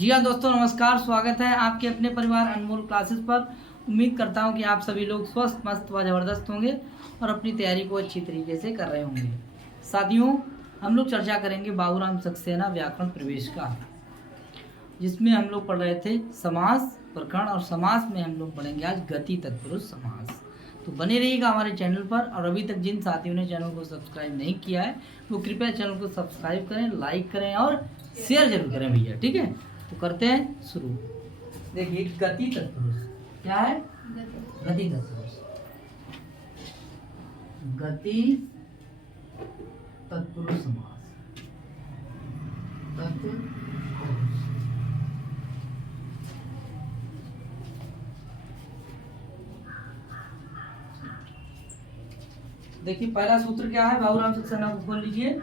जी हाँ दोस्तों, नमस्कार। स्वागत है आपके अपने परिवार अनमोल क्लासेस पर। उम्मीद करता हूँ कि आप सभी लोग स्वस्थ, मस्त व ज़बरदस्त होंगे और अपनी तैयारी को अच्छी तरीके से कर रहे होंगे। साथियों, हम लोग चर्चा करेंगे बाबूराम सक्सेना व्याकरण प्रवेश का, जिसमें हम लोग पढ़ रहे थे समास प्रकरण, और समास में हम लोग पढ़ेंगे आज गति तत्पुरुष समास। तो बने रहिएगा हमारे चैनल पर। और अभी तक जिन साथियों ने चैनल को सब्सक्राइब नहीं किया है वो कृपया चैनल को सब्सक्राइब करें, लाइक करें और शेयर जरूर करें भैया, ठीक है। तो करते हैं शुरू। देखिए, गति तत्पुरुष क्या है? गति तत्पुरुष। गति तत्पुरुष समास। तत्पुरुष। देखिए, पहला सूत्र क्या है? बाबूराम सक्सेना को खोल लीजिए।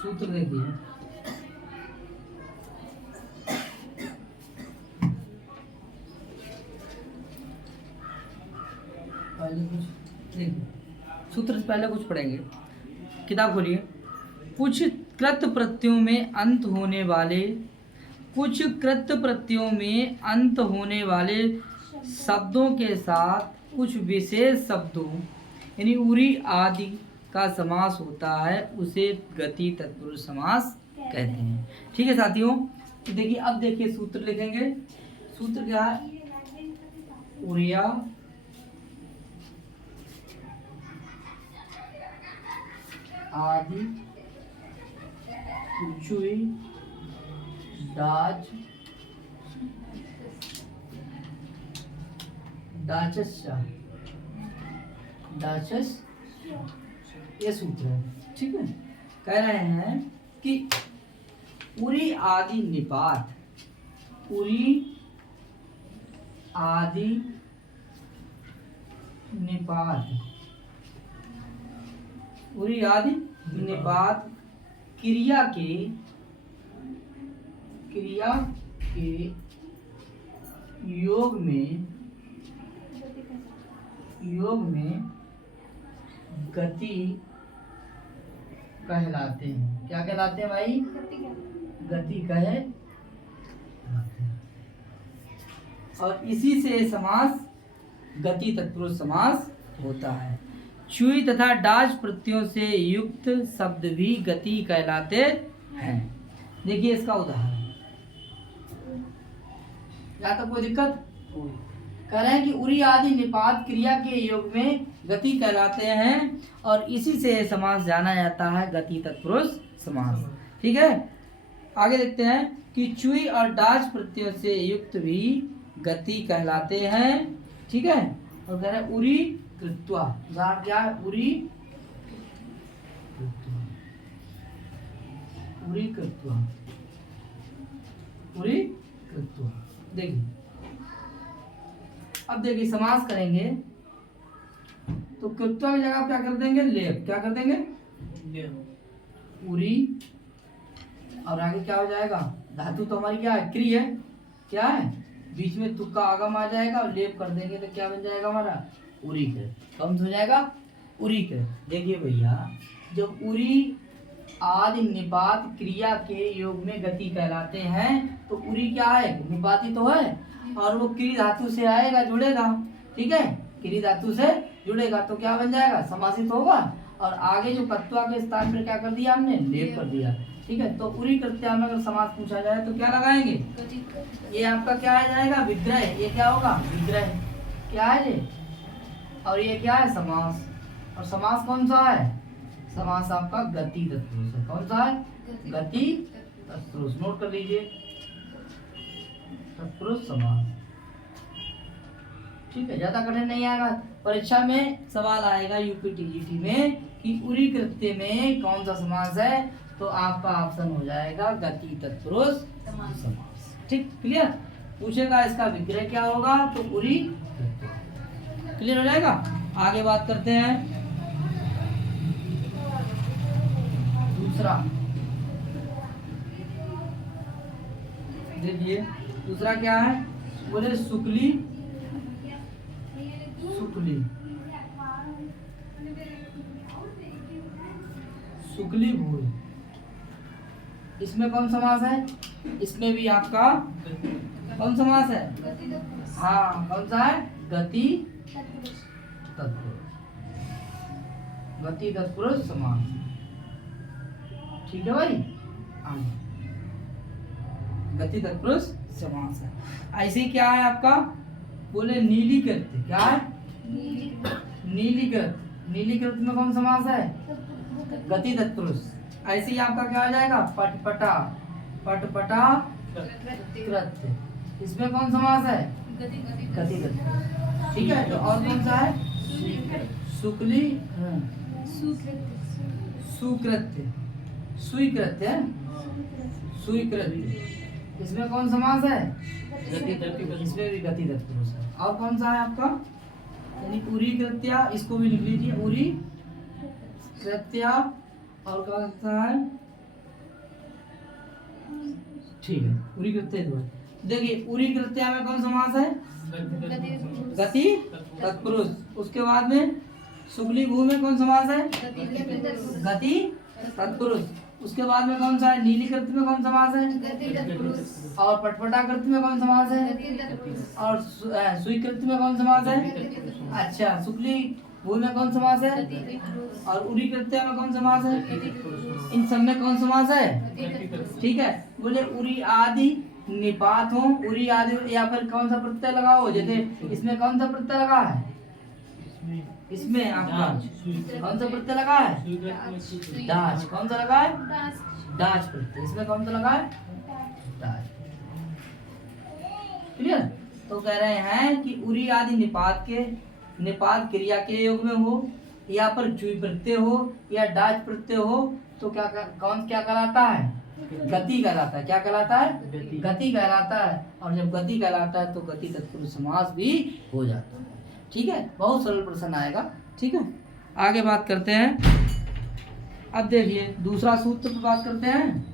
सूत्र देखिए, पहले कुछ देखिए, सूत्र से पहले कुछ पढ़ेंगे। किताब खोलिए। कुछ कृत प्रत्ययों में अंत होने वाले शब्दों के साथ कुछ विशेष शब्दों यानी उरी आदि का समास होता है, उसे गति तत्पुरुष समास कहते हैं। ठीक है साथियों, तो देखिए, अब देखिए सूत्र लिखेंगे। सूत्र क्या है? उरिया आदि, चुई, डाच, डाचस, ये सूत्र है। ठीक है, कह रहे हैं कि उरी आदि निपात, उरी आदि निपात, उरी आदि निपात क्रिया के योग में गति कहलाते हैं। क्या कहलाते हैं भाई? गति कहलाते हैं। और इसी से समास गति तत्पुरुष समास होता है। चुई तथा डाच प्रत्ययों से युक्त शब्द भी गति कहलाते हैं। देखिए इसका उदाहरण, या तो कोई दिक्कत? कह रहे हैं कि उरी आदि निपात क्रिया के योग में गति कहलाते हैं, और इसी से समास जाना जाता है गति तत्पुरुष समास। ठीक है, आगे देखते हैं कि चुई और डाच प्रत्ययों से युक्त भी गति कहलाते हैं। ठीक है, और कह रहे हैं उरी कृत्वा। उदाहरण क्या है? उरी कृत्वा। देखिए, अब देखिए समास करेंगे तो कृत्वा की जगह क्या कर देंगे? लेप। क्या कर देंगे? उरी, और आगे क्या हो जाएगा? धातु तो हमारी क्या है? क्री है। क्या है? बीच में तुक्का आगम आ जाएगा और लेप कर देंगे तो क्या बन जाएगा हमारा? उरी कर। कौन हो जाएगा? उरी कर। देखिए भैया, जब उरी आदि निपात क्रिया के योग में गति कहलाते हैं तो उरी क्या है? निपाती तो है, और वो क्री धातु से आएगा, जुड़ेगा। ठीक है, क्री धातु से जुड़ेगा तो क्या बन जाएगा? समासित होगा। और आगे जो कत्वा के स्थान पर क्या कर दिया हमने? लेप कर दिया। ठीक है, तो उरी कृत्या में अगर समास पूछा जाए तो क्या लगाएंगे? ये आपका क्या आ जाएगा? विग्रह। ये क्या होगा? विग्रह। क्या है ये? और ये क्या है? समास। और समास कौन सा है? समास आपका गति तत्पुरुष है। कौन सा है? गति तत्पुरुष। नोट कर लीजिए, तत्पुरुष समास। ठीक है, ज्यादा कठिन नहीं आएगा। परीक्षा में सवाल आएगा यूपीटीजीटी में कि उरी कृत्य में कौन सा समास है, तो आपका ऑप्शन हो जाएगा गति तत्पुरुष समास। ठीक, क्लियर? पूछेगा इसका विग्रह क्या होगा, तो उरी। क्लियर हो जाएगा। आगे बात करते हैं दूसरा। देखिए दूसरा क्या है, बोले सुकली सुकली शुक्ली भूल, इसमें कौन समास है? इसमें भी आपका कौन समास है? हाँ, कौन सा है? गति तत्पुरुष, गति तत्पुरुष समास। ठीक है भाई, आगे गति तत्पुरुष समास है। ऐसे ही क्या है आपका? बोले नीलीकृत, क्या है? नीलीकृत, नीलीकृत में कौन समास है? गति तत्पुरुष। ऐसे ही आपका क्या आ जाएगा? पटपटा, पटपटा कृत्य, इसमें कौन समास है? गति तत्पुरुष। ठीक है, तो और कौन सा है? शुक्ली, सुकृत्य, स्वीकृत्य, स्वीकृत्य, इसमें कौन समास है? इसमें भी गति तत्पुरुष है। और कौन सा है आपका? यानी उरी कृत्या, इसको भी लिख लीजिए, उरी कृत्या। और कौन सा है? ठीक है, उरी कृत्य दो। देखिए उरी कृत्या में कौन समास है? गति तत्पुरुष। उसके बाद में शुक्ली भू में कौन समास है? गति तत्पुरुष। उसके बाद में कौन सा है? नीलीकृत में कौन समास है? और पटपटाकृत में कौन समास है? और स्वीकृत में कौन समास है? अच्छा, शुक्ली भू में कौन समास है? और उरी कृत्या में कौन समास है? इन सब में कौन समास है? ठीक है, बोले उरी आदि निपात हो, उरी आदि, या फिर कौन सा प्रत्यय लगाओ? जैसे इसमें कौन सा प्रत्यय लगा है? इसमें आपका कौन सा प्रत्यय लगा है? डाच। कौन सा लगा है? डाच प्रत्यय। इसमें कौन सा लगा है? डाच। क्लियर? तो कह रहे हैं कि उरी आदि निपात के, निपात क्रिया के योग में हो, या पर चुई प्रत्यय हो, या डाच प्रत्यय हो, तो क्या कौन क्या कहलाता है? गति कहलाता है। क्या कहलाता है? गति कहलाता है। और जब गति कहलाता है तो गति तत्पुरुष समास भी हो जाता है। ठीक है, बहुत सरल प्रश्न आएगा। ठीक है, आगे बात करते हैं। अब देखिए दूसरा सूत्र पर बात करते हैं।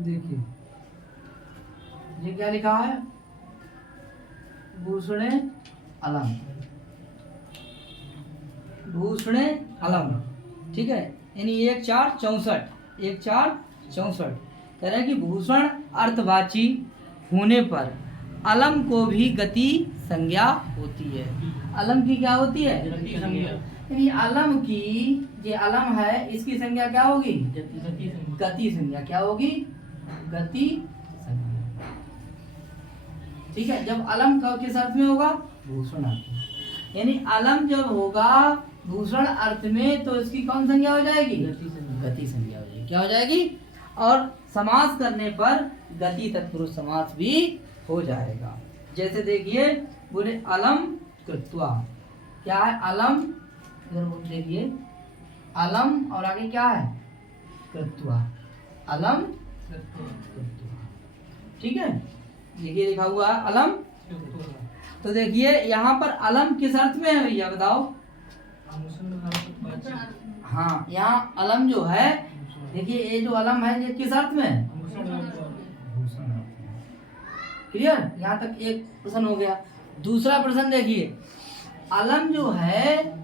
देखिए ये क्या लिखा है? भूषणे अलम, भूषणे अलम। ठीक है, यानी 1 4 64, 1 4 64 कह रहे हैं कि भूषण अर्थवाची होने पर अलम को भी गति संज्ञा होती है। अलम की क्या होती है? यानी अलम की, ये अलम है, इसकी संज्ञा क्या होगी? गति संज्ञा। क्या होगी? गति संज्ञा। ठीक है, जब अलम किस अर्थ में होगा? भूषण अर्थ में। यानी अलम जब होगा भूषण अर्थ में तो इसकी कौन संज्ञा हो जाएगी? गति संज्ञा हो जाएगी। क्या हो जाएगी? और समास करने पर गति तत्पुरुष समास भी हो जाएगा। जैसे देखिए बोले अलम कृत्वा, क्या है? अलम, इधर देखिए अलम और आगे क्या है? कृत्वा, अलम कृत्वा। ठीक है, देखिए लिखा हुआ है अलम। तो देखिए यहाँ पर अलम किस अर्थ में है भैया बताओ? हाँ, यहाँ अलम जो है, देखिए ये जो अलम है ये किस अर्थ में है? क्लियर? यहाँ तक एक प्रश्न हो गया। दूसरा प्रश्न देखिए, अलम जो है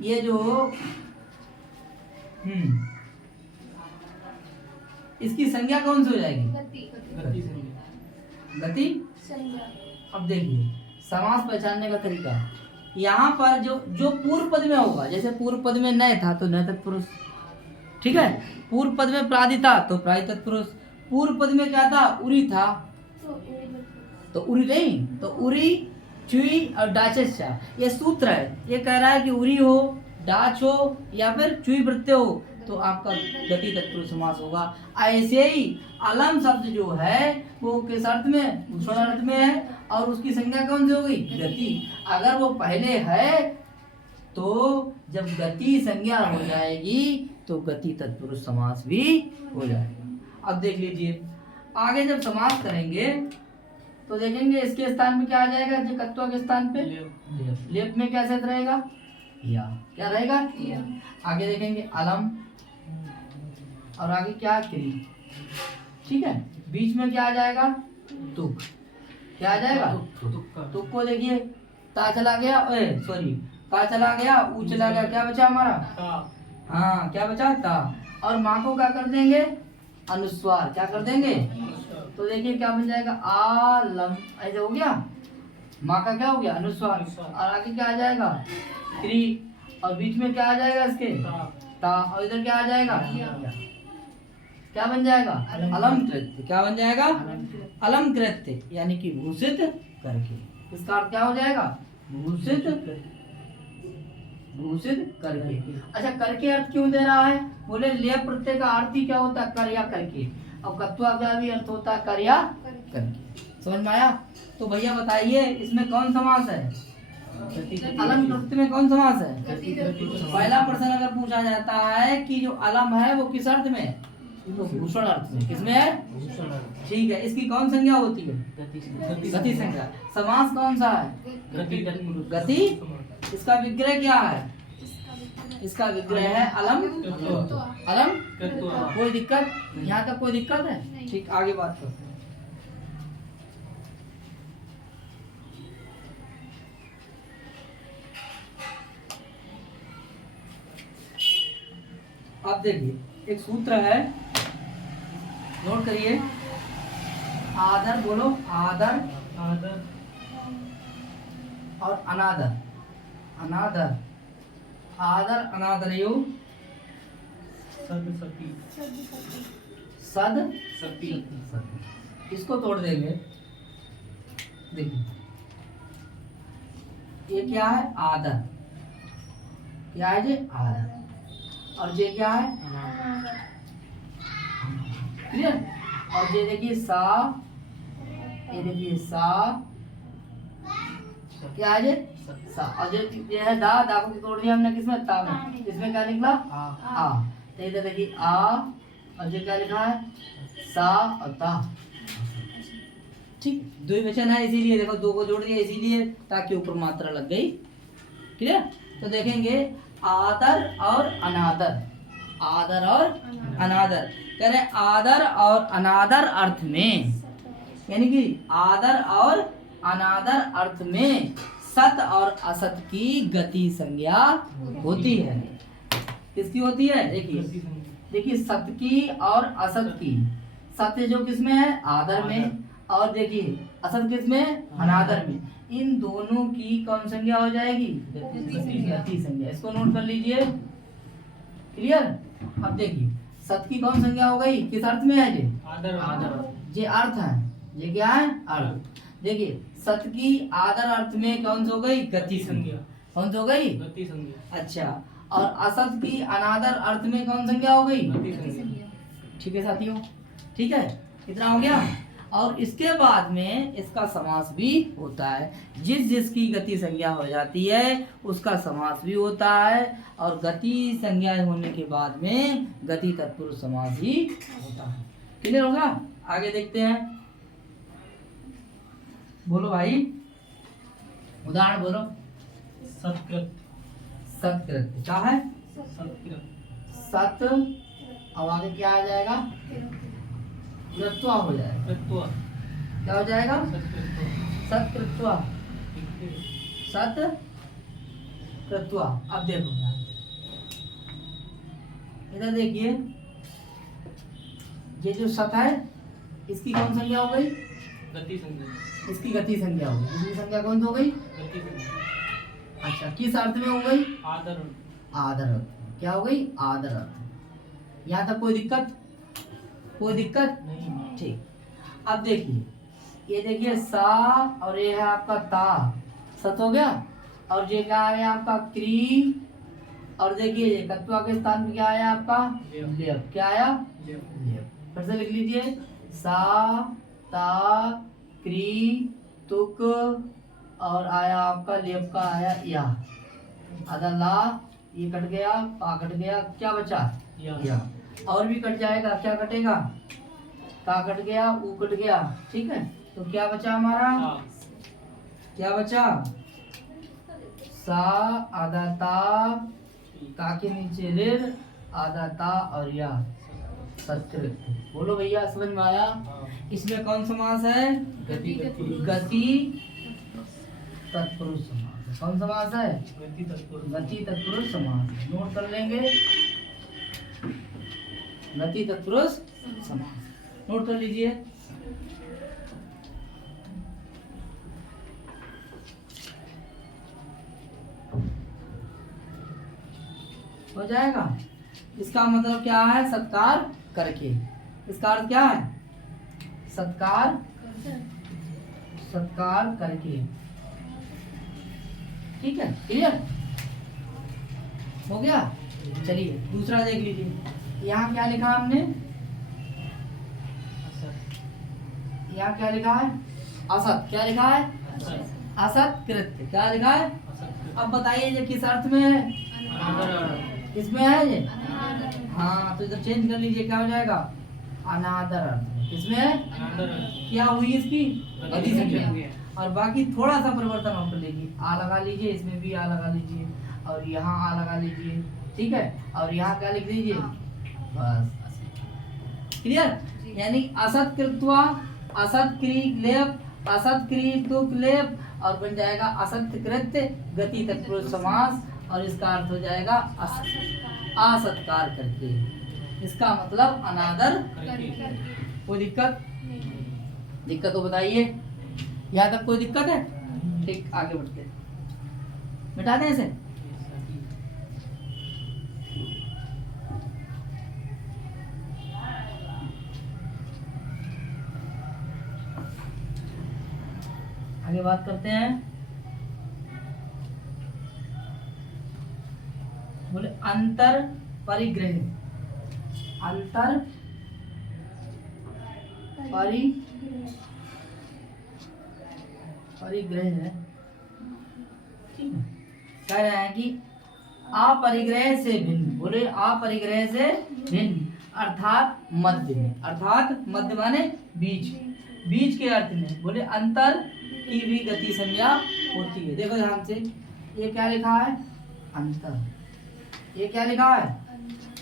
ये जो इसकी संज्ञा कौन सी हो जाएगी? गति संज्ञा। अब देखिए समास पहचानने का तरीका, यहाँ पर जो पूर्व पद में होगा, जैसे पूर्व पद में नय था तो नय तत्पुरुष। ठीक है, पूर्व पद में प्रादि था तो प्रादि तत्पुरुष। पूर्व पद में क्या था? उरी था तो उरी नहीं, तो उरी, चुई और डाचस्या, ये सूत्र है। ये कह रहा है कि उरी हो, डाच हो या फिर चुई प्रत्यय हो तो आपका गति तत्पुरुष समास होगा। ऐसे ही अलम शब्द जो है वो किस अर्थ में? भूषण अर्थ में है, और उसकी संज्ञा कौन सी होगी? गति। अगर वो पहले है तो जब गति संज्ञा हो जाएगी तो गति तत्पुरुष समास भी हो जाएगा। अब देख लीजिए आगे जब समास करेंगे तो देखेंगे इसके स्थान पे क्या आ जाएगा, जो कत्वा के स्थान पे लेप में कैसे रहेगा, या क्या रहेगा, आगे देखेंगे अलम, और आगे क्या, क्री। ठीक है, बीच में क्या आ जाएगा, तुक। क्या आ जाएगा, तुक को देखिए, ता चला गया, सॉरी, का चला गया, ऊ चला गया, क्या बचा हमारा, हाँ क्या बचा, ता। और माँ को क्या कर देंगे, अनुस्वार, क्या कर देंगे, तो देखिए क्या बन जाएगा, आलम, ऐसे हो गया, माँ का क्या हो गया, अनुस्वार, और आगे क्या आ जाएगा, क्री, और बीच में क्या आ जाएगा इसके, ता, और इधर क्या आ जाएगा, क्या बन जाएगा, अलम कृत्य। क्या बन जाएगा, अलम कृत्य, यानी कि भूषित करके। इसका अर्थ क्या हो जाएगा, भूषित, भूषित करके। अच्छा, करके अर्थ क्यों दे रहा है, बोले लेप प्रत्यय का अर्थ ही क्या होता है, कर या करके। अब कत्वा का भी अर्थ होता है कर या करके। समझ में आया। तो भैया बताइए इसमें कौन समास है, अलम कृत्य में कौन समास है। पहला प्रश्न अगर पूछा जाता है कि जो अलम है वो किस अर्थ में है, तो भूषण अर्थ में। किसमें है, ठीक है। इसकी कौन संज्ञा होती है, गति संज्ञा। समास कौन सा है, गति। इसका विग्रह क्या है, इसका विग्रह है अलम, अलम। कोई दिक्कत, यहाँ तक कोई दिक्कत है, ठीक। आगे बात करते हैं। आप देखिए एक सूत्र है, नोट करिए। आदर, बोलो आदर, आदर और अनादर, अनादर, आदर अनादरयो सद सती, सद सती। इसको तोड़ देंगे। देखिए ये क्या है, आदर, क्या है जी, आदर, और ये क्या है, क्लियर। और ये देखिए सा, ये देखिए सा, क्या है ये, सा। और ये है दा, दा को तोड़ दिया हमने किसमें, ता में। इसमें क्या निकला, आ। तो इधर देखिए आ, और ये क्या लिखा है, सा और ता। ठीक, द्विवचन है इसीलिए देखो दो को जोड़ दिया इसीलिए, ताकि ऊपर मात्रा लग गई। क्लियर। तो देखेंगे आदर और अनादर, आदर और अनादर। कह रहे आदर और अनादर अर्थ में, यानी कि आदर और अनादर अर्थ में सत और असत की गति संज्ञा होती है। किसकी होती है, देखिए देखिए सत की और असत की। सत्य जो किसमें है, आदर में, और देखिए असत किसमें, अनादर में। इन दोनों की कौन संज्ञा हो जाएगी, गति संज्ञा। इसको नोट कर लीजिए, क्लियर। अब देखिए सत की कौन संज्ञा हो गई, किस अर्थ में है ये, आदर, आदर। ये अर्थ है, ये क्या है, अर्थ। देखिए सत की आदर अर्थ में कौन सी हो गई, गति संज्ञा। कौन सी हो गई, गति संज्ञा। अच्छा, और असत की अनादर अर्थ में कौन संज्ञा हो गई, गति संज्ञा। ठीक है साथियों, ठीक है, इतना हो गया। और इसके बाद में इसका समास भी होता है। जिस जिसकी गति संज्ञा हो जाती है उसका समास भी होता है, और गति संज्ञा होने के बाद में गति तत्पुरुष समास ही होता है। क्लियर होगा। आगे देखते हैं, बोलो भाई, उदाहरण बोलो। सत्कृत, सत्कृत क्या है, सत, और आगे क्या आ जाएगा, कृत्वा हो जाएगा। कृत्वा क्या हो जाएगा, सत्कृत्वा, सत कृत्वा। अब देखो इधर देखिए, ये जो सत है इसकी कौन संज्ञा हो गई, गति संज्ञा। इसकी गति संज्ञा हो गई। इसकी संज्ञा कौन सी हो गई, गति संज्ञा। अच्छा, किस अर्थ में हो गई, आदर, आदर। क्या हो गई, आदर अर्थ। यहाँ तक कोई दिक्कत, कोई दिक्कत नहीं, ठीक। अब देखिए ये देखिए सा, और ये है आपका ता, सत हो गया। और ये क्या है आपका क्री, और देखिए ये कत्वा के स्थान पे क्या आया आपका, लेप। क्या आया, लेप। फिर से लिख लीजिए, सा, ता, क्री, तुक, और आया आपका लेप का आया या, आधा ला, ये कट गया, पा कट गया, क्या बचा, या। और भी कट जाएगा, क्या कटेगा, का कट गया, ऊ कट गया। ठीक है, तो क्या बचा हमारा, क्या बचा, सा आधा ता, का के नीचे ऋण, आधा ता और या सत्कृत। बोलो भैया समझ में आया। इसमें कौन समास है, गति तत्पुरुष समास। कौन समास है, गति तत्पुरुष समास। नोट कर लेंगे, गति तत्पुरुष समास नोट कर लीजिए। हो जाएगा। इसका मतलब क्या है, सत्कार करके। इसका अर्थ क्या है, सत्कार करके। ठीक है, क्लियर हो गया। चलिए दूसरा देख लीजिए। यहाँ क्या लिखा हमने, यहाँ क्या लिखा है, असत। क्या लिखा है, असत कृत्य। क्या लिखा है। अब बताइए ये किस अर्थ में है, किसमें है ये, हाँ तो इधर चेंज कर लीजिए, क्या हो जाएगा, अनादर अर्थ में। किसमें है, क्या हुई इसकी, गति संज्ञा। और बाकी थोड़ा सा परिवर्तन आप कर लीजिए, आ लगा लीजिए, इसमें भी आ लगा लीजिए, और यहाँ आ लगा लीजिए, ठीक है, और यहाँ क्या लिख दीजिए, बस क्लियर। यानी असत कृत्वा, असत क्री लेप, असत क्री तुक लेप, और बन जाएगा असत कृत्य गति तत्पुरुष समास। और इसका अर्थ हो जाएगा असत्कार करके। इसका मतलब अनादर। कोई दिक्कत तो बताइए, यहाँ तक कोई दिक्कत है, ठीक आगे बढ़ते हैं, मिटा दें इसे। आगे बात करते हैं। बोले अंतर परिग्रह, अंतर परिग्रह है, ठीक है। कह रहे हैं कि अपरिग्रह से भिन्न। बोले अपरिग्रह से भिन्न अर्थात मध्य में, अर्थात मध्य माने बीच, बीच के अर्थ में। बोले अंतर की भी गति संज्ञा होती है। देखो ध्यान से, ये क्या लिखा है, अंतर। ये क्या लिखा है,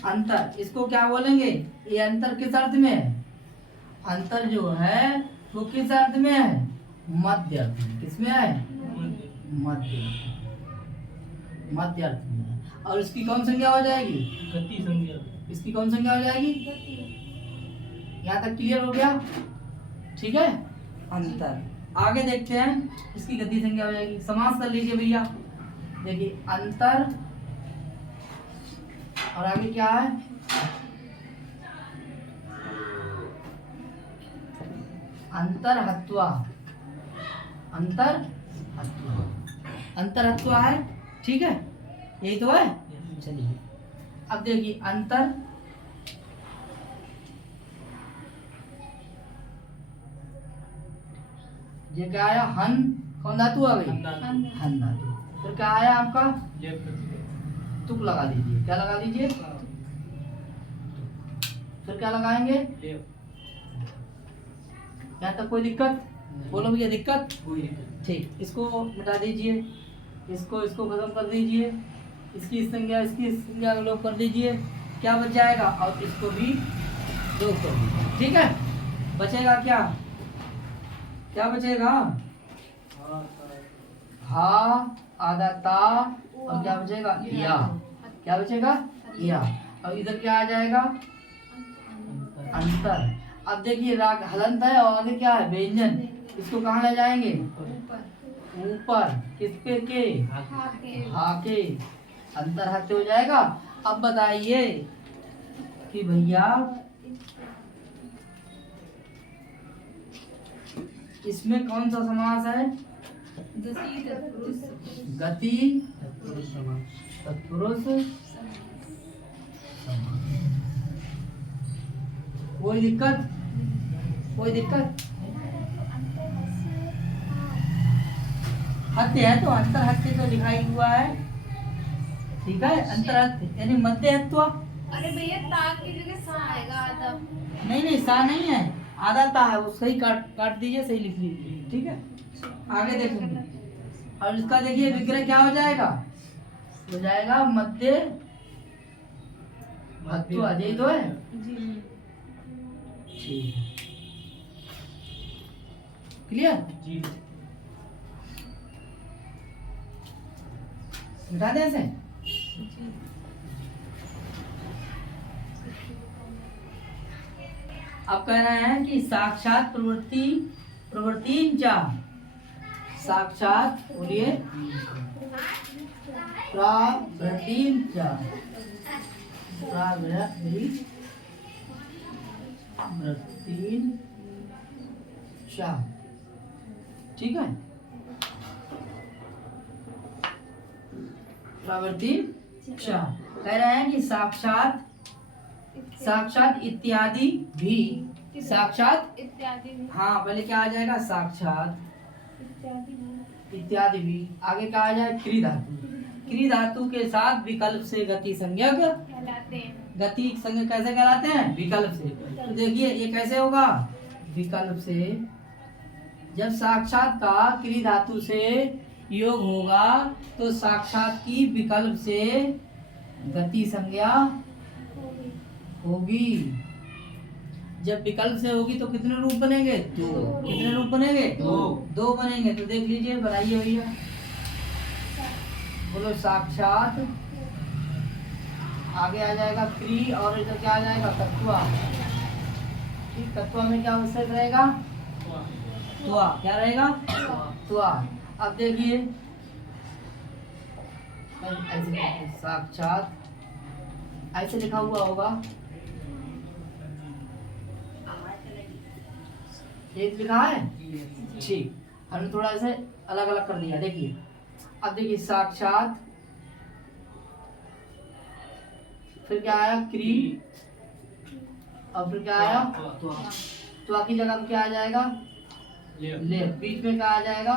अंतर। इसको क्या बोलेंगे, ये अंतर किस अर्थ में है, अंतर जो है वो किस अर्थ में है, मध्य अर्थ में। किसमें है, मध्य अर्थ में है। और इसकी कौन संज्ञा हो जाएगी, गति संज्ञा। इसकी कौन संज्ञा हो जाएगी, यहाँ तक क्लियर हो गया, ठीक है। अंतर, आगे देखते हैं, इसकी गति संज्ञा हो जाएगी। समास कर लीजिए भैया, देखिए अंतर और आगे क्या है, अंतरहत्वा, अंतरहत्वा है, ठीक है, यही तो है। चलिए अब देखिए अंतर, ये क्या आया, हन, कौन धातु आ गई, हन धातु। फिर क्या आया आपका, तुक लगा लीजिए। क्या लगा लीजिए, फिर क्या लगाएंगे, यहाँ तक कोई दिक्कत, बोलो भैया दिक्कत, ठीक। इसको मिटा दीजिए, इसको खत्म कर दीजिए, इसकी संज्ञा लोप कर दीजिए, क्या बच जाएगा, और इसको भी लोप कर दीजिए, ठीक है। बचेगा क्या, क्या बचेगा, हा आधा ता, और क्या बचेगा, या। क्या बचेगा, या। और इधर क्या आ जाएगा, अंतर। अब देखिए राग हलंत है और आगे क्या है, व्यंजन। इसको कहाँ ले जाएंगे, ऊपर, किस पे के, हा के, अंतर हाथ हो जाएगा। अब बताइए कि भैया इसमें कौन सा समास है, गति तत्पुरुष समास। कोई दिक्कत, कोई दिक्कत, हत्य है तो अंतर हत्य तो लिखाई हुआ है, ठीक है। अंतर हत्य यानी मध्य हत्वा। अरे भैया ता की जगह सा आएगा, तब नहीं सा नहीं है, आधा ता है वो सही काट काट दीजिए, सही लिख लीजिए, ठीक है। आगे देखेंगे, और इसका देखिए विग्रह क्या हो जाएगा, हो जाएगा मध्य मध्य अजय तो है, ठीक है, क्लियर जी। मिटा दें इसे। अब कह रहे हैं कि साक्षात प्रवृत्तिंचा, साक्षात बोलिए प्रवृत्तिंचा, प्रवृत्तिंचा, ठीक है, प्रवृत्तिंचा। कह रहे हैं कि साक्षात साक्षात इत्यादि भी, साक्षात इत्यादि भी, हाँ पहले क्या आ जाएगा, साक्षात इत्यादि भी, आगे क्या आ जाए, क्री धातु, क्री धातु के साथ विकल्प से गति संज्ञक कहलाते हैं। गति संज्ञक कैसे कहलाते हैं, विकल्प से। तो देखिए ये कैसे होगा, विकल्प से, जब साक्षात का क्री धातु से योग होगा तो साक्षात की विकल्प से गति संज्ञा होगी। जब विकल्प से होगी तो कितने रूप बनेंगे, दो। कितने रूप बनेंगे, दो बनेंगे। तो देख लीजिए, बनाइए भैया, बोलो साक्षात, आगे आ जाएगा क्री, और इधर क्या आ जाएगा, तत्वा। ठीक, तत्वा में क्या अवश्य रहेगा, त्वा, क्या रहेगा, त्वा। अब देखिए ऐसे साक्षात ऐसे लिखा हुआ होगा, एक लिखा है, ठीक, हमने थोड़ा इसे अलग अलग कर दिया। देखिए अब देखिए साक्षात, फिर क्या आया, क्री, और फिर क्या आया, त्वा की जगह पे क्या आ जाएगा, ले, बीच में क्या आ जाएगा,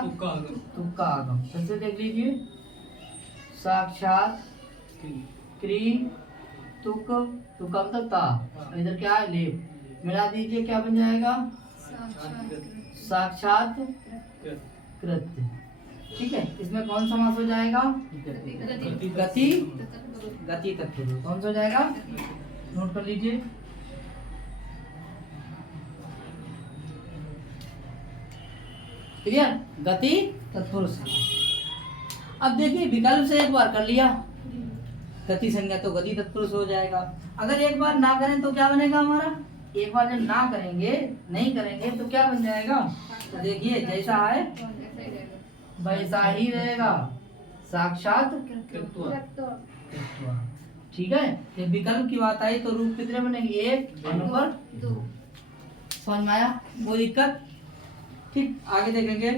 तुक्का आगम। फिर से देख लीजिए, साक्षात, क्री, तुक, तुक्का मतलब ता, इधर क्या है, ले, मिला दीजिए, क्या बन जाएगा, साक्षात कृत्य। ठीक है, इसमें कौन समास हो जाएगा, गति गति तत्पुरुष। कौन सा हो जाएगा, नोट कर लीजिए। क्लियर, गति तत्पुरुष। अब देखिए विकल्प से एक बार कर लिया गति संज्ञा तो गति तत्पुरुष हो जाएगा। अगर एक बार ना करें तो क्या बनेगा हमारा, एक बार जब ना करेंगे, नहीं करेंगे तो क्या बन जाएगा, तो देखिए जैसा है वैसा ही रहेगा, साक्षात कृत्वा। ठीक है, ये विकल्प की बात आई तो रूप कितने बनेंगे, एक और नंबर दो। समझ में आया, कोई दिक्कत। ठीक, आगे देखेंगे।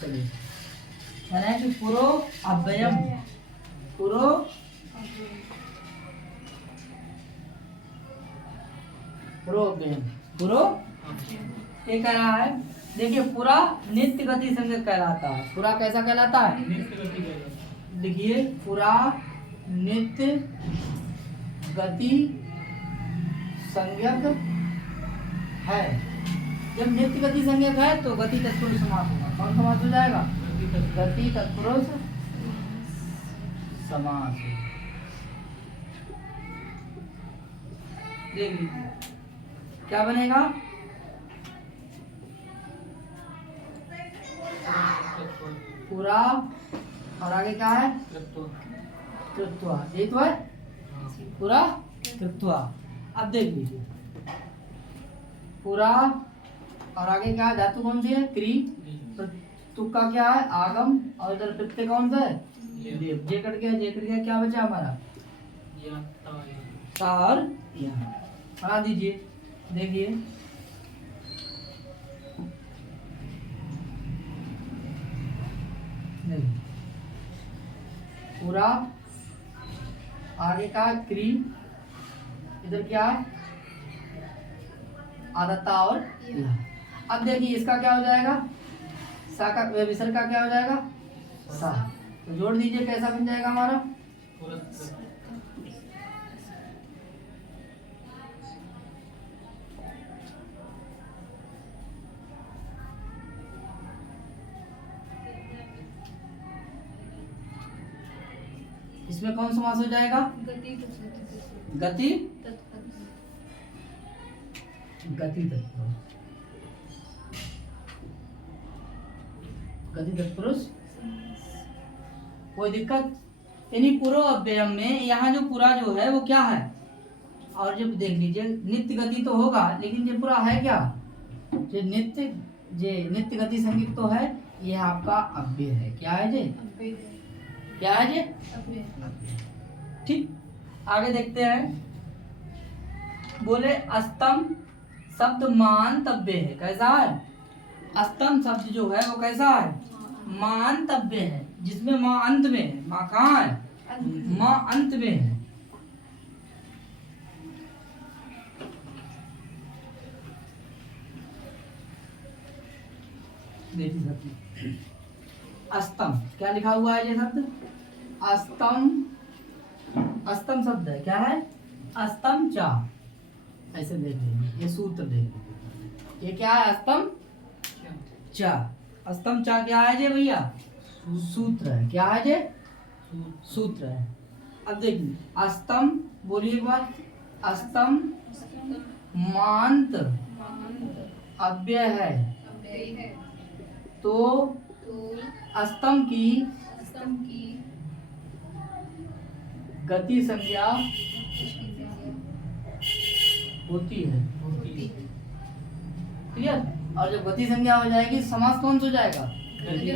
चलिए, है कि पुरो अव्ययम, पुरो अव्ययम, पुरो ये कह रहा है। देखिए पूरा नित्य गति संज्ञक कहलाता है। पूरा कैसा कहलाता है, देखिए पूरा नित्य गति संज्ञक है। जब नित्य गति संज्ञक है तो गति तत्पुरुष समास होगा। कौन समास हो जाएगा, गति तत्पुरुष समास। देख लीजिए क्या बनेगा, पूरा और आगे क्या है, कृत्वा। यही तो है, पूरा कृत्वा। अब देख लीजिए पूरा और आगे क्या है, धातु कौन सी है, क्री, तुक्का क्या है, आगम, और इधर प्रत्यय कौन सा है, जे कट गया, जे कट गया, क्या बचा हमारा, ता और या। बना दीजिए, देखिए पूरा आगे का क्री, इधर क्या है, आदता और या। अब देखिए इसका क्या हो जाएगा, सा का विसर्ग का क्या हो जाएगा, सा। तो जोड़ दीजिए, कैसा बन जाएगा हमारा? इसमें कौन समास हो जाएगा? गति गति तत्पुरुष। कोई दिक्कत? यानी पूर्व अव्यय में यहाँ जो पूरा जो है वो क्या है? और जब देख लीजिए, नित्य गति तो होगा, लेकिन ये पूरा है क्या? जो नित्य गति संज्ञक तो है, ये आपका अव्यय है। क्या है जे? क्या है जे? ठीक, आगे देखते हैं। बोले अस्तम शब्द मानतव्य है। कैसा है? अस्तम शब्द जो है वो कैसा है? मानतव्य है, जिसमें माँ अंत में है। माँ कहाँ है? माँ अंत में है। देखिए अस्तम क्या लिखा हुआ है? ये शब्द अस्तम, अस्तम शब्द है। क्या है? अस्तम चा। ऐसे देख लीजिए, ये सूत्र देख लीजिए, ये क्या है? अस्तम चा। अस्तम चा क्या है जे भैया? सूत्र है। क्या है जे? सूत्र है। अब देखिए अस्तम, बोलिए एक बार। अस्तम मांत अव्यय है, तो अस्तम की गति संज्ञा होती है। क्लियर? और जब गति संज्ञा हो जाएगी, समास कौन सा हो जाएगा? गति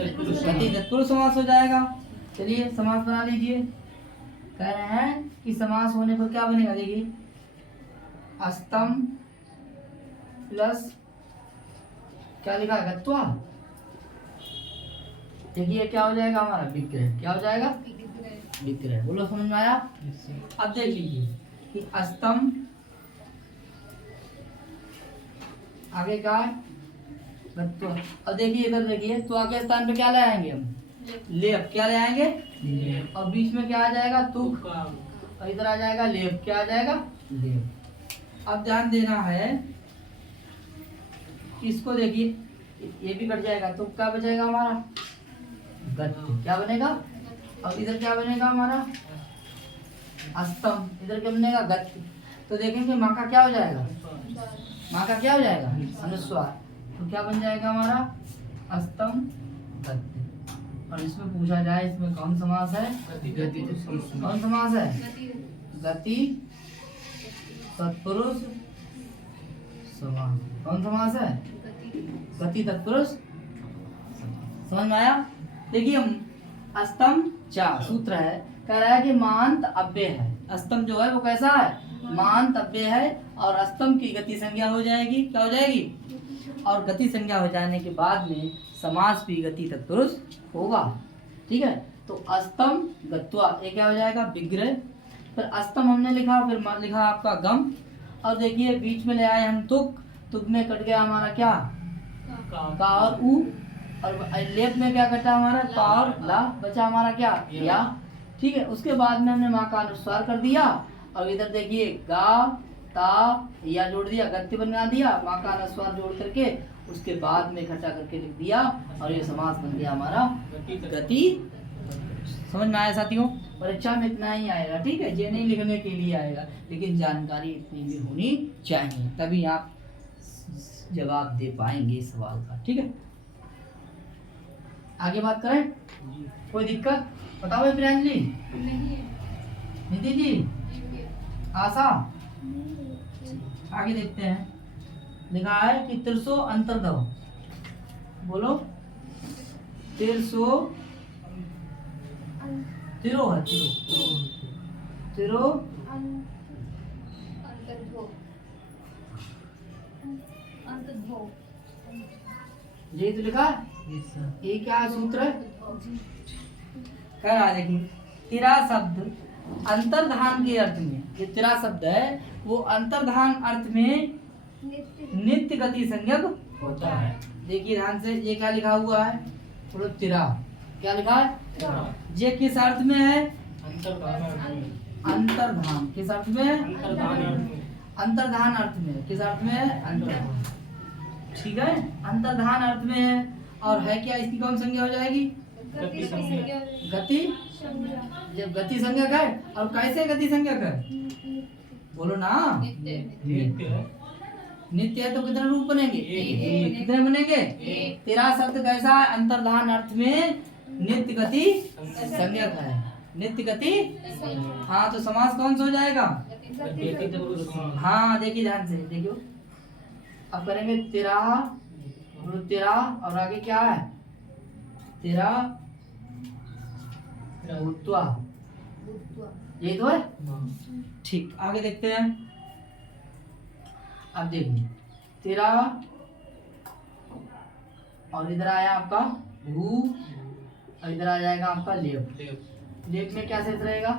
तत्पुरुष समास हो जाएगा। चलिए समास बना लीजिए। कह रहे हैं कि समास होने पर क्या बनेगा? देखिए अस्तम प्लस क्या लिखा है? गत्वा। देखिए क्या हो जाएगा हमारा? विग्रह। क्या हो जाएगा? विग्रह। बोलो, समझ में आया? अब देख लीजिए कि अस्तम आगे क्या है? गत्वा। अब देखिए इधर देखिए, तो आगे स्थान पे क्या ले आएंगे हम? लेप। क्या ले आएंगे? और बीच में क्या आ जाएगा? तुक। और इधर आ जाएगा लेप। क्या आ जाएगा? लेप। अब ध्यान देना है, इसको देखिए, ये भी कट जाएगा, तो क्या बचेगा हमारा? गति। क्या बनेगा? और इधर क्या बनेगा हमारा? अस्तम। इधर क्या बनेगा? गति। तो देखेंगे माँ का क्या हो जाएगा? माँ का क्या हो जाएगा? अनुस्वार। तो क्या बन जाएगा हमारा? अस्तम गति। और इसमें पूछा जाए, इसमें कौन समास है? कौन समास है? गति तत्पुरुष समास। कौन समास है? गति तत्पुरुष। समझ में आया? देखिए हम अस्तम चा सूत्र है, कह रहा है कि मांत अव्यय है। अस्तम जो है वो कैसा है? मांत अव्यय है, और अस्तम की गति संज्ञा हो जाएगी। क्या हो जाएगी? और गति संज्ञा हो जाने के बाद में समास भी गति तत्पुरुष होगा। ठीक है, तो अस्तम गत्वा, ये क्या हो जाएगा? विग्रह। फिर अस्तम हमने लिखा, फिर लिखा आपका गम। और देखिए बीच में ले आए हम तुक। तुक में कट गया हमारा क्या? का और उ। और लेप में क्या कटा हमारा? का और ला। बचा हमारा क्या? या। ठीक है, उसके बाद में हमने माँ का अनुस्वार कर दिया। और इधर देखिए गा ता या जोड़ दिया, गति बना दिया, माँ का अनुस्वार जोड़ करके उसके बाद में इकट्ठा करके लिख दिया, और ये समास बन गया हमारा गति। समझ में आया साथियों? परीक्षा में इतना ही आएगा। ठीक है, ये नहीं लिखने के लिए आएगा, लेकिन जानकारी इतनी भी होनी चाहिए, तभी आप जवाब दे पाएंगे इस सवाल का। ठीक है, आगे बात करें? कोई दिक्कत? बताओ प्रियांजलि। निधि जी, आशा, आगे देखते हैं। लिखा है कि तिरसो अंतर्धव। बोलो, तिरसो तिरो है, तिरो ये तो लिखा है। ये क्या सूत्र है? कह रहा है, देखिए तिरा शब्द अंतर्धान के अर्थ में, ये तिरा शब्द है वो अंतर्धान अर्थ में नित्य गति संज्ञक होता है। देखिए ध्यान से, ये क्या लिखा हुआ है? बोलो तिरा। क्या लिखा है? ये किस अर्थ में है? अंतर्धान। किस अर्थ में है? अंतर्धान अर्थ में। किस अर्थ में है? अंतर्धान। ठीक है, अंतर्धान अर्थ में है। और है क्या? इसकी कौन संज्ञा हो जाएगी? गति। जब गति संज्ञक है, और कैसे गति संज्ञक है? बोलो ना। नित्य है तो कितने रूप बनेंगे? कितने बनेंगे? तेरा शब्द कैसा है? अंतर्धान अर्थ में नित्य गति संज्ञक है। नित्य गति। हाँ, तो समास कौन सा हो जाएगा? हाँ, देखिए ध्यान से देखियो। अब करेंगे तेरा, तेरा, और आगे क्या है? तेरा भूत्वा। ये तो है। ठीक, आगे देखते हैं। अब देखिए, तेरा, और इधर आया आपका भू, और इधर आ जाएगा आपका लेप। लेप में क्या शेष रहेगा?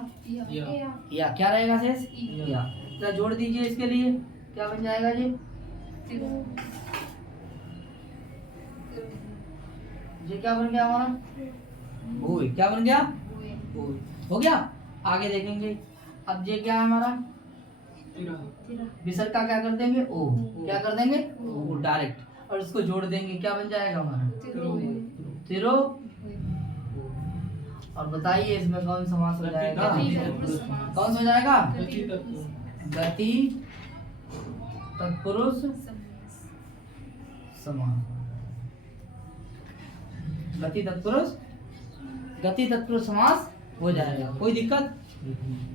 या। क्या रहेगा शेष? या। तो जोड़ दीजिए इसके लिए, क्या बन जाएगा जी? ये क्या बन गया हमारा? भूय। क्या बन गया? भूय। हो गया। आगे देखेंगे। अब ये क्या है हमारा? विसर्ग का क्या कर देंगे? ओ। क्या कर देंगे? ओ डायरेक्ट। और इसको जोड़ देंगे, क्या बन जाएगा हमारा? तिरो। और बताइए इसमें कौन समास हो जाएगा? कौन सा हो जाएगा? गति तत्पुरुष समास। गति तत्पुरुष, गति तत्पुरुष समास हो जाएगा। कोई दिक्कत?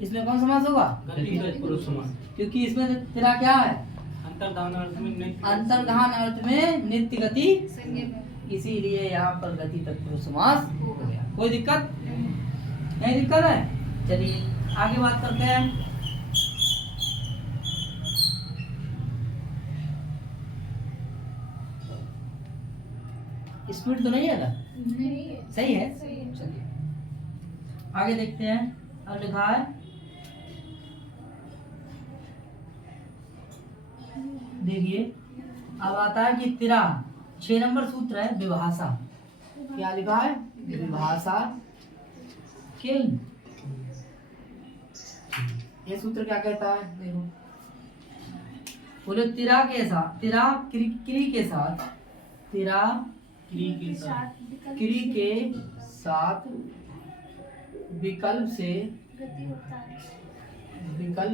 इसमें कौन समास होगा? गति तत्पुरुष समास। क्योंकि इसमें तेरा क्या है? अंतर्धान अर्थ में नित्य। अंतर्धान अर्थ में नित्य गति, इसीलिए यहाँ पर गति तत्पुरुष समास हो गया। कोई दिक्कत? नहीं दिक्कत है। चलिए आगे बात करते हैं। स्पीड तो नहीं है ना? सही है। चलिए आगे देखते हैं। अब लिखा है, देखिए अब आता है कि तेरा 6 नंबर सूत्र है विभाषा। क्या लिखा है? विभाषा के। ये सूत्र क्या कहता है? देखो, बोले तिरा के साथ, तिरा क्री के साथ, तिरा क्री के साथ विकल्प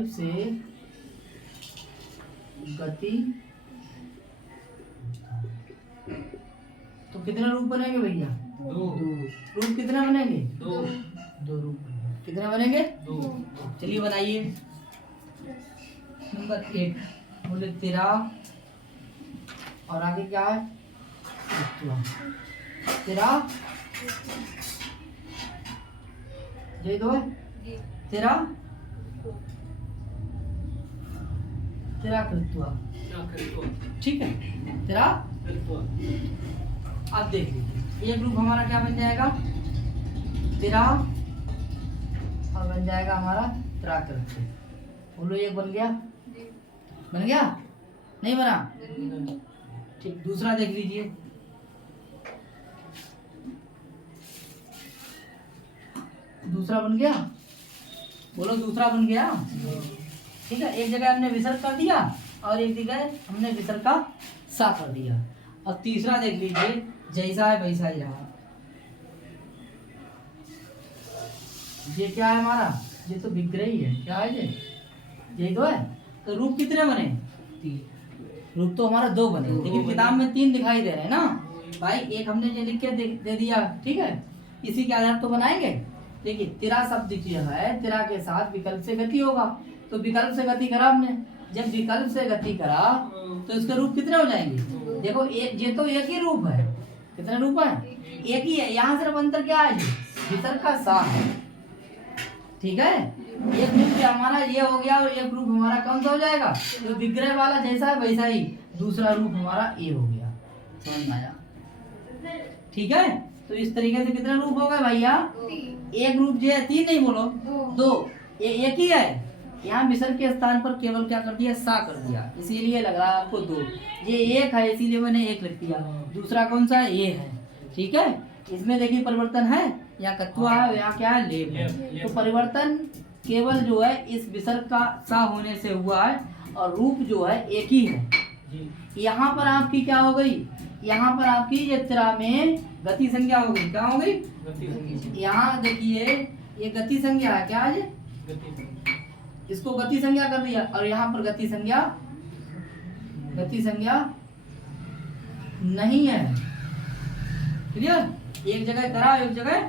से गति। तो कितने रूप बनेंगे भैया? 2 रूप कितने बनेंगे? 2 रूप। कितने बनेंगे? 2। चलिए बनाइए। नंबर 1 बोले तेरा, और आगे क्या है? तेरा, ये दो है। तेरा, तेरा कृत्वा। ठीक है, तेरा। अब देख लीजिए, एक ग्रुप हमारा क्या बन जाएगा? तेरा, और बन जाएगा हमारा तेरा कृत्व। बोलो एक बन गया? बन गया? नहीं बना? ठीक, दूसरा देख लीजिए। दूसरा बन गया? बोलो दूसरा बन गया। ठीक है, एक जगह हमने विसर्ग कर दिया और एक जगह हमने विसर्ग का सा कर दिया। और तीसरा देख लीजिए, जैसा है वैसा ही रहा। ये क्या है हमारा? ये तो विग्रही है। क्या है ये? यही तो है। तो रूप कितने बने? 3। रूप तो हमारा 2 बने, लेकिन किताब में 3 दिखाई दे रहे हैं ना भाई। एक हमने ये लिख के दे दिया, ठीक है। इसी के आधार तो बनाएंगे। देखिए तेरा शब्द जो है, तेरा के साथ विकल्प से गति होगा, तो विकल्प से गति करा हमने। जब विकल्प से गति करा तो इसके रूप कितने हो जाएंगे? देखो ये तो एक ही रूप है। कितने रूप है? एक ही है। यहाँ सिर्फ अंतर क्या है? विसर्ग का सा है। ठीक है, एक रूप हमारा ये हो गया और एक रूप हमारा कौन सा हो जाएगा? तो विग्रह वाला जैसा है वैसा ही दूसरा रूप हमारा ये हो गया। समझ में आया? ठीक है, तो इस तरीके से कितने रूप हो गए भैया? एक रूप जो है 3 नहीं बोलो, 2। ये एक ही है। यहाँ विसर्ग के स्थान पर केवल क्या कर दिया? सा कर दिया, इसीलिए लग रहा है आपको 2। ये एक है इसीलिए मैंने 1 लिख दिया। दूसरा कौन सा है? ये है। ठीक है, इसमें देखिए परिवर्तन है, यहाँ कत्वा है, यहाँ क्या है, लेप है। तो परिवर्तन केवल जो है इस विसर्ग का सा होने से हुआ है और रूप जो है एक ही है। यहाँ पर आपकी क्या हो गई, यहाँ पर आपकी यत्रा में गति संज्ञा हो गई, क्या हो गई, यहाँ देखिए ये गति संज्ञा है, क्या है, इसको गति संज्ञा कर दिया और यहाँ पर गति संज्ञा नहीं है। क्लियर, एक जगह करा एक जगह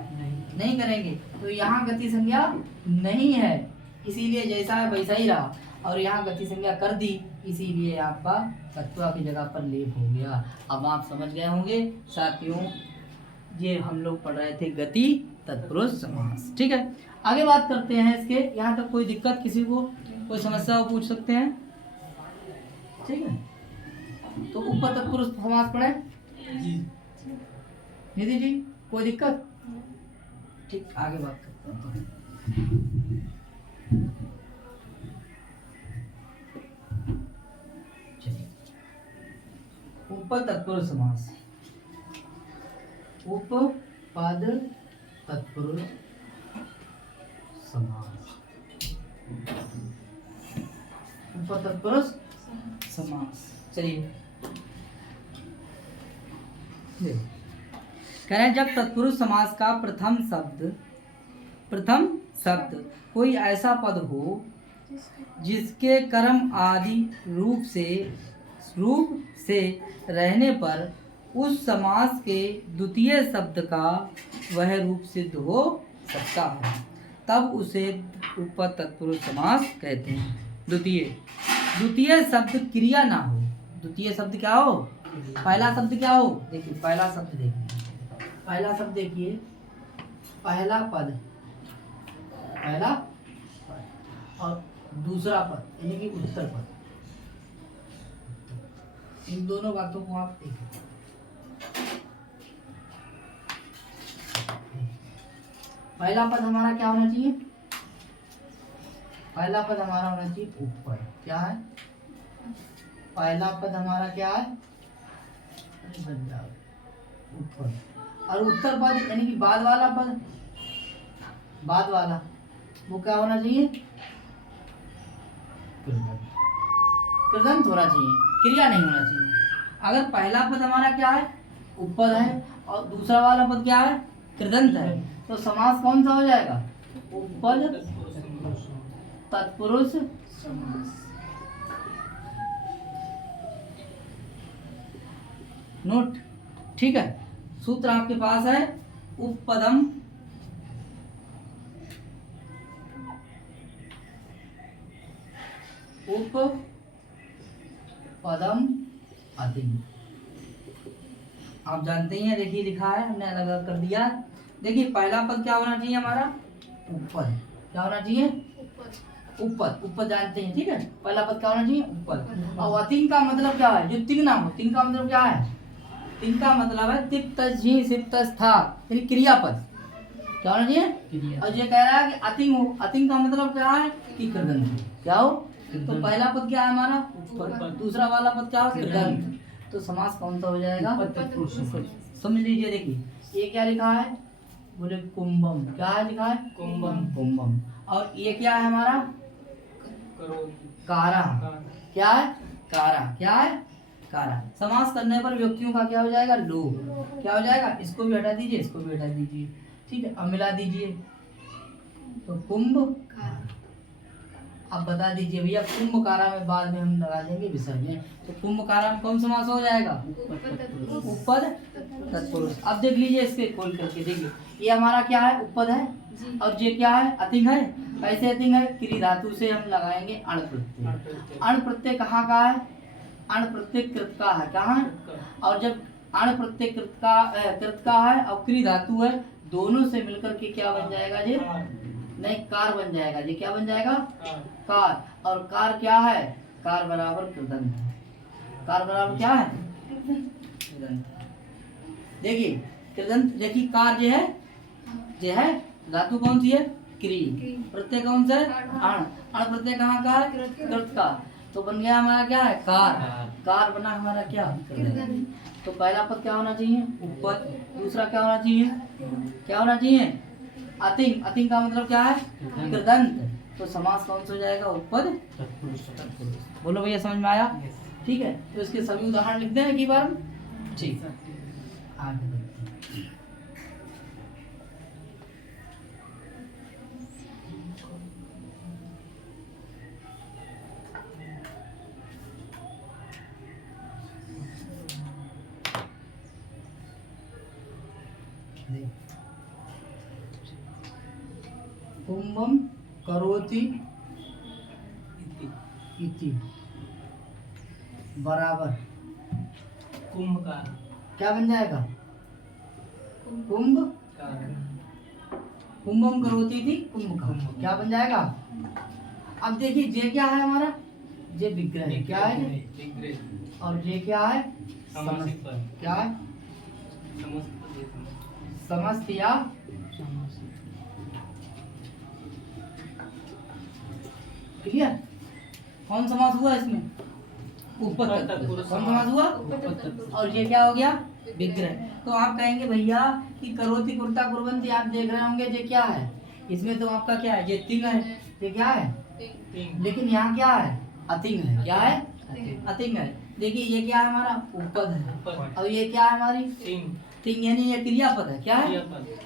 नहीं करेंगे, तो यहाँ गति संज्ञा नहीं है, इसीलिए जैसा है वैसा ही रहा। और यहाँ गति संज्ञा कर दी, इसीलिए आपका तत्वा की जगह पर लेप हो गया। अब आप समझ गए होंगे साथियों, ये हम लोग पढ़ रहे थे गति तत्पुरुष समास। ठीक है, आगे बात करते हैं इसके। यहाँ तक कोई दिक्कत, किसी को कोई समस्या हो पूछ सकते हैं। ठीक है, तो ऊपर तत्पुरुष समास पढ़े निधि जी, कोई दिक्कत? ठीक, आगे बात करते हैं। उपपद तत्पुरुष समास, उपपद तत्पुरुष समास, उपपद तत्पुरुष समास। चलिए कह रहे हैं, जब तत्पुरुष समास का प्रथम शब्द कोई ऐसा पद हो जिसके कर्म आदि रूप से रहने पर उस समास के द्वितीय शब्द का वह रूप सिद्ध हो सकता है, तब उसे उपपद तत्पुरुष समास कहते हैं। द्वितीय शब्द क्रिया ना हो, द्वितीय शब्द क्या हो, पहला शब्द क्या हो, देखिए पहला शब्द देखिए, पहला पद और दूसरा पद यानी कि उत्तर पद, इन दोनों बातों को आप देखिए। पहला पद हमारा क्या होना चाहिए, पहला पद हमारा होना चाहिए ऊपर, क्या है, पहला पद हमारा क्या है, ऊपर, और उत्तर पद यानी कि बाद वाला पद, बाद वाला वो क्या होना चाहिए, कृदंत होना चाहिए, क्रिया नहीं होना चाहिए। अगर पहला पद हमारा क्या है, उपपद है, और दूसरा वाला पद क्या है, कृदंत है, तो समास कौन सा हो जाएगा, उपपद तत्पुरुष समास। नोट, ठीक है, सूत्र आपके पास है, उपपदम अतिम, आप जानते ही हैं, देखिए लिखा है, हमने अलग अलग कर दिया। देखिए पहला पद क्या होना चाहिए हमारा, उपपद, क्या होना चाहिए, उपपद जानते हैं, ठीक है, पहला पद क्या होना चाहिए, उपपद। और अतिम का मतलब क्या है, जो तिंग ना हो, तिंग का मतलब क्या है, तिंग का मतलब है तिप्त झी सिप्त था, यानी क्रियापद, क्या होना चाहिए। और ये कह रहा है कि अतिंग हो, अतिंग का मतलब क्या है कि कृदंत, क्या हो, तो पहला पद क्या है हमारा ऊपर, दूसरा वाला पद क्या हो, कृदंत, तो समास कौन सा हो जाएगा, समझ लीजिए। देखिए ये क्या लिखा है, बोले कुंभम, क्या है लिखा है, कुंभम, और ये क्या है हमारा, कारा, क्या है, कारा, क्या है, कारा। समास करने पर व्यक्तियों का क्या हो जाएगा, लोभ, क्या हो जाएगा, इसको भी हटा दीजिए, इसको भी हटा दीजिए, ठीक है, अब मिला दीजिए, तो कुंभ, अब बता दीजिए भैया, कुंभ कारा में बाद में हम लगा देंगे विसर्ग में, तो कुंभ कारा में कौन समास हो जाएगा, उपपद तत्पुरुष। अब देख लीजिए इसके खोल करके, देखिए ये हमारा क्या है, उपपद है, और ये क्या है, अतिंग है। कैसे अतिंग है, क्री धातु से हम लगाएंगे अण प्रत्यय। अण प्रत्यय कहाँ का है, अण प्रत्यय कृत का है, कहाँ है, और जब अण प्रत्यय कृत का है और क्री धातु है, दोनों से मिलकर के क्या बन जाएगा, ये नहीं कार बन जाएगा, ये क्या बन जाएगा, कार, और कार क्या है, कार बराबर कृदंत, कार बराबर क्या है, कृदंत। देखिए कृदंत, देखिए कार जो है धातु कौन सी है, क्री, प्रत्यय कौन सा है, अण, अण प्रत्यय कहाँ का है, कृत का, तो बन गया हमारा क्या है, कार, कार बना हमारा क्या, कृदंत। तो पहला पद क्या होना चाहिए? उपपद। दूसरा क्या होना चाहिए? क्या होना चाहिए? अतिंग। अतिंग का मतलब क्या है? कृदंत। तो समास कौन सा हो जाएगा? उपपद तत्पुरुष। बोलो भैया, समझ में आया? ठीक है, तो इसके सभी उदाहरण लिख दें एक ही बार में। ठीक, आगे बढ़ते हैं। कुंभम करोति इति बराबर कुंभ का क्या बन जाएगा? कुंभ। कुंभम करोति थी कुंभ का क्या बन जाएगा? अब देखिए, जे क्या है हमारा? जे विग्रह है। क्या है? विग्रह। और जे क्या है? सामासिक पद। क्या है? समस्त या क्लियर? कौन समास हुआ इसमें? उपपद तत्पुरुष। कौन समास हुआ? और ये क्या हो गया? विग्रह। तो आप कहेंगे भैया कि करोति कुर्ता कुर्वंती आप देख रहे होंगे, ये क्या है? इसमें तो आपका क्या है? ये तिंग है। ये क्या है? लेकिन यहाँ क्या है? अतिंग है। क्या है? अतिंग है। देखिए, ये क्या है हमारा? उपपद है। और ये क्या है हमारी? तिंग, यानी ये क्रियापद है। क्या है?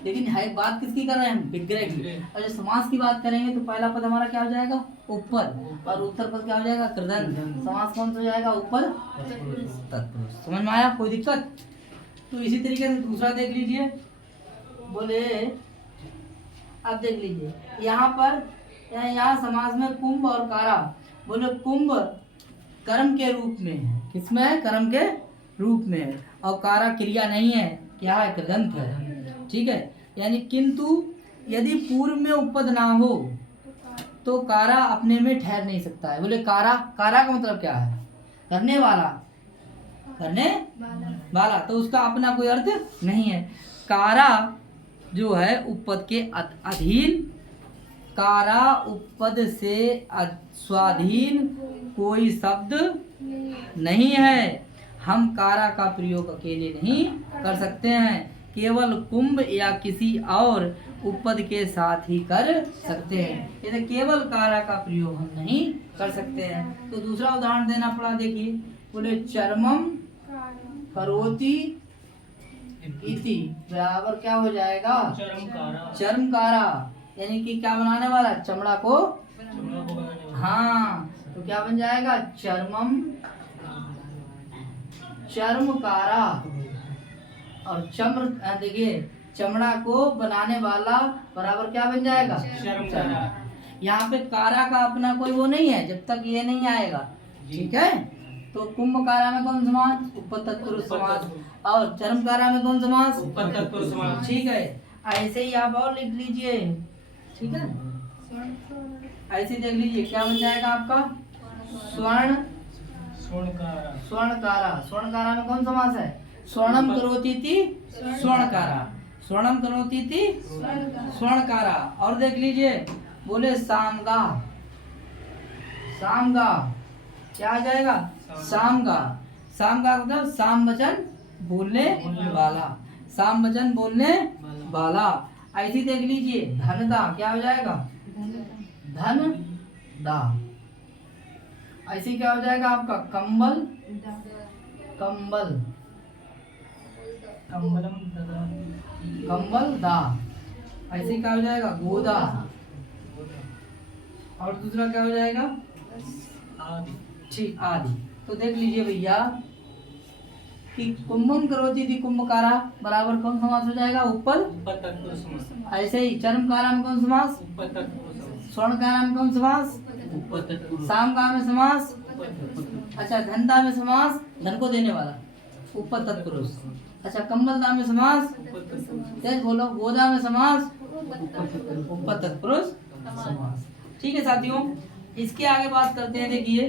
लेकिन है बात किसकी कर रहे हैं हम? विग्रह की। और जब समास की बात करेंगे तो पहला पद हमारा क्या हो जाएगा? उपपद। और उत्तर पद क्या हो जाएगा? कृदंत। समास कौन सा हो जाएगा? उपपद तत्पुरुष। समझ में आया? कोई दिक्कत? तो इसी तरीके से दूसरा देख लीजिए। बोले, अब देख लीजिए यहाँ पर, यहाँ समास में कुंभ और कारा। बोले कुंभ कर्म के रूप में है। किसमें है? कर्म के रूप में है। और कारा क्रिया नहीं है। क्या है? कृदंत है। ठीक है, यानी किंतु यदि पूर्व में उपपद ना हो तो कारा अपने में ठहर नहीं सकता है। बोले कारा, कारा का मतलब क्या है? करने वाला। करने वाला, तो उसका अपना कोई अर्थ नहीं है। कारा जो है उपपद के अधीन, कारा उपपद से स्वाधीन कोई शब्द नहीं है। हम कारा का प्रयोग अकेले नहीं कर सकते हैं, केवल कुंभ या किसी और उपपद के साथ ही कर सकते हैं। यदि केवल कारा का प्रयोग हम नहीं कर सकते हैं। तो दूसरा उदाहरण देना पड़ा। देखिए, बोले चर्मम करोति इति बराबर क्या हो जाएगा? चर्मकारा। यानी कि क्या बनाने वाला? चमड़ा को। हाँ, तो क्या बन जाएगा? चर्मम चर्मकारा। और चम्र, देखिए, चमड़ा को बनाने वाला बराबर क्या बन जाएगा? चर्मकारा। यहाँ पे कारा का अपना कोई वो नहीं है जब तक ये नहीं आएगा। ठीक है, तो कुंभकारा में कौन समास? उपपद तत्पुरुष समास। और चर्मकारा में कौन समास? उपपद तत्पुरुष समास। ठीक है, ऐसे ही आप और लिख लीजिए। ठीक है, ऐसे देख लीजिए क्या बन जाएगा आपका? स्वर्ण स्वर्णकारा। स्वर्णकारा में कौन समास है? स्वर्णम करोति थी स्वर्णकारा। स्वर्णम करोति थी स्वर्णकारा। और देख लीजिए, बोले सामगा। सामगा क्या आ जाएगा? सामगा। सामगा मतलब साम वचन बोलने वाला। साम वचन बोलने वाला। ऐसी देख लीजिए, धनदा क्या हो जाएगा? धन दा। ऐसे क्या हो जाएगा आपका? कंबल कंबल कंबल दा। ऐसे क्या हो जाएगा? गोदा। और दूसरा क्या हो जाएगा? आदि। ठीक, आदि। तो देख लीजिए भैया कि कुंभम करोति थी कुंभकारा बराबर कौन समास हो जाएगा? उपपद। ऐसे ही चर्मकारा में कौन समास? स्वर्णकारा में कौन समास? सामगा में समास। अच्छा, धनदा में समास, धन को देने वाला, उपपद तत्पुरुष। अच्छा, कंबलदा में समास, तेज बोलो, गोदा में समास, उपपद तत्पुरुष समास। ठीक है साथियों, इसके आगे बात करते हैं। देखिए,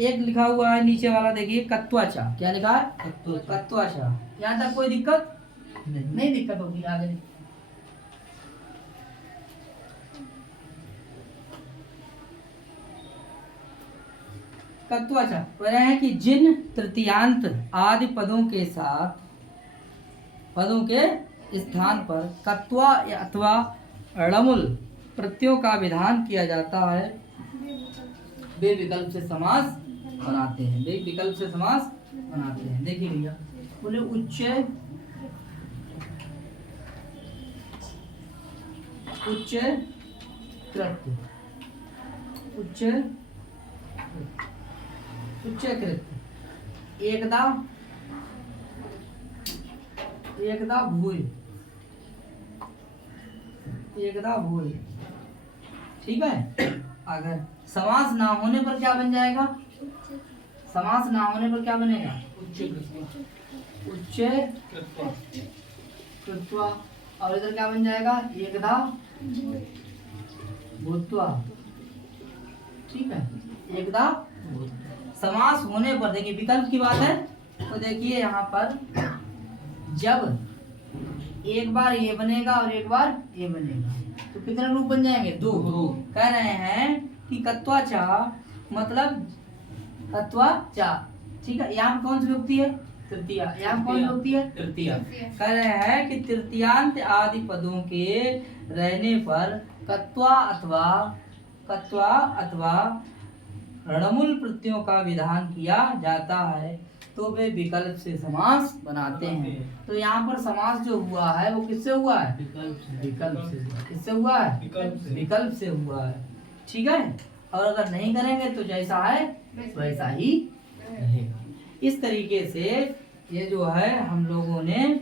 एक लिखा हुआ है नीचे वाला, देखिए कत्वाचा। क्या लिखा है? कत्वाचा। यहाँ तक कोई दिक्कत नहीं दिक्कत होगी आगे। कत्वाचा कह रहे हैं कि जिन तृतीयांत आदि पदों के साथ पदों के स्थान पर कत्वा अथवा णमुल प्रत्ययों का विधान किया जाता है वे विकल्प से समास बनाते हैं। वे विकल्प से समास बनाते हैं। देखिए भैया बोले उच्च कृत्य उच्च कृत्य एकदा भूय ठीक है। अगर समास ना होने पर क्या बन जाएगा? समास ना होने पर क्या बनेगा? उच्च कृत्वा और इधर क्या बन जाएगा? एकदा भूत्वा ठीक है। एकदा समास होने पर देखिए विकल्प की बात है तो देखिए यहाँ पर जब एक बार ये बनेगा और एक बार ये बनेगा तो कितने रूप बन जाएंगे? दो। कह रहे हैं कि कत्वाचा मतलब कत्वाचा ठीक है। यहाँ कौन सी विभक्ति है? तृतीया। यहाँ कौन सी विभक्ति है? तृतीया। कह रहे हैं कि तृतीयांत आदि पदों के रहने पर कत्वा अथवा णमुल प्रत्ययों का विधान किया जाता है तो वे विकल्प से समास बनाते हैं। तो यहाँ पर समास जो हुआ है वो किससे हुआ है? विकल्प से। किससे हुआ है? विकल्प से हुआ है ठीक है। और अगर नहीं करेंगे तो जैसा है वैसा ही रहेगा। इस तरीके से ये जो है हम लोगों ने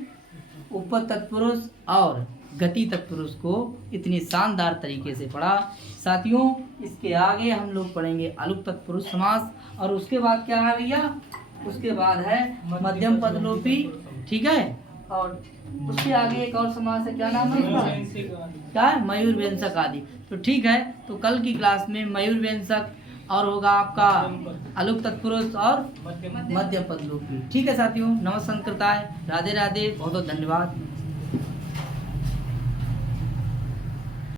उपपद तत्पुरुष और गति तत्पुरुष को इतनी शानदार तरीके से पढ़ा। साथियों इसके आगे हम लोग पढ़ेंगे अलुक तत्पुरुष समास और उसके बाद क्या है भैया? उसके बाद है मध्यम पदलोपी ठीक है। और उसके आगे एक और समास है, क्या नाम है उसका? क्या है? मयूर व्यंजक आदि। तो ठीक है, तो कल की क्लास में मयूर व्यंजक और होगा आपका अलुक तत्पुरुष और मध्यम पदलोपी। ठीक है साथियों, नमस्कार, राधे राधे, बहुत बहुत धन्यवाद।